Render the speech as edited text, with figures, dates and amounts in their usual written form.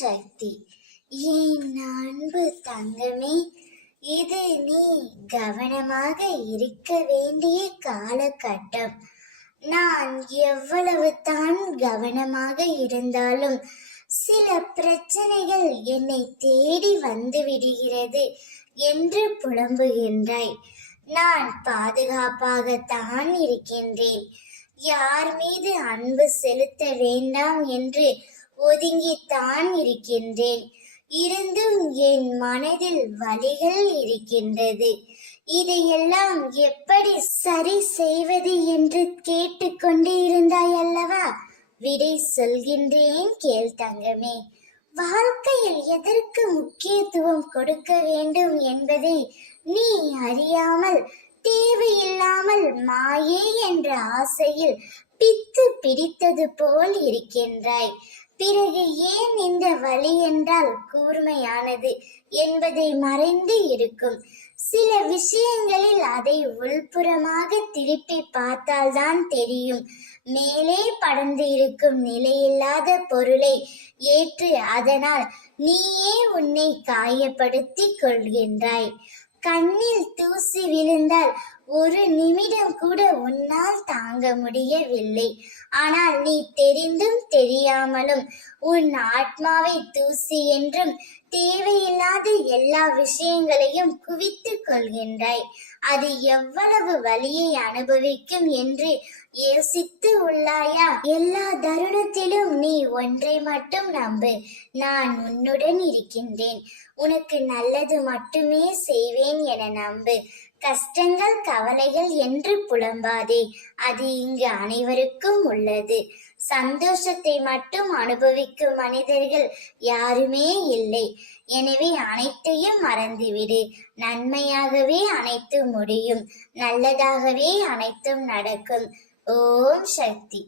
சக்தி. என் அன்பு தங்கமே, இது நீ கவனமாக இருக்க வேண்டிய காலகட்டம். நான் எவ்வளவு தான் கவனமாக இருந்தாலும் சில பிரச்சனைகள் என்னை தேடி வந்து விடுகிறது என்று புலம்புகின்றாய். நான் பாதுகாப்பாகத்தான் இருக்கின்றேன். யார் மீது அன்பு செலுத்த வேண்டாம் என்று ஒதுங்கித்தான் இருக்கின்றேன். இருந்தும் என் மனதில் வலிகள் இருக்கின்றது. இதையெல்லாம் எப்படி சரி செய்வது என்று கேட்டுக்கொண்டே இருந்தாய் அல்லவா? விடை சொல்கின்றேன், கேள் தங்கமே. வாழ்க்கையில் எதற்கு முக்கியத்துவம் கொடுக்க வேண்டும் என்பதை நீ அறியாமல் தேவையில்லாமல் மாயே என்ற ஆசையில் பித்து பிடித்தது போல் இருக்கின்றாய். பிறகு ஏன் இந்த வழி என்றால் கூர்மையானது என்பதை மறைந்து இருக்கும். சில விஷயங்களில் அதை உள்புறமாக திருப்பி பார்த்தால்தான் தெரியும். மேலே படர்ந்து இருக்கும் நிலையில்லாத பொருளை ஏற்று அதனால் நீயே உன்னை காயப்படுத்திக் கொள்கின்றாய். கண்ணில் தூசி விழுந்தால் ஒரு நிமிடம் கூட உன்னால் தாங்க முடியவில்லை. ஆனால் நீ தெரிந்தும் தெரியாமலும் உன் ஆத்மாவை தூசி என்றும் தேவையில்லாத எல்லா விஷயங்களையும் குவித்துக் கொள்கின்றாய். அது எவ்வளவு வலியை அனுபவிக்கும் என்று யோசித்து உள்ளாயா? எல்லா தருணத்திலும் நீ ஒன்றை மட்டும் நம்பு, நான் உன்னுடன் இருக்கின்றேன், உனக்கு நல்லது மட்டுமே செய்வேன் என நம்பு. கஷ்டங்கள் கவலைகள் என்று புலம்பாதே, அது இங்கு அனைவருக்கும் உள்ளது. சந்தோஷத்தை மட்டும் அனுபவிக்கும் மனிதர்கள் யாருமே இல்லை. எனவே அனைத்தையும் மறந்துவிடு. நன்மையாகவே அனைத்தும் முடியும், நல்லதாகவே அனைத்தும் நடக்கும். ஓம் சக்தி.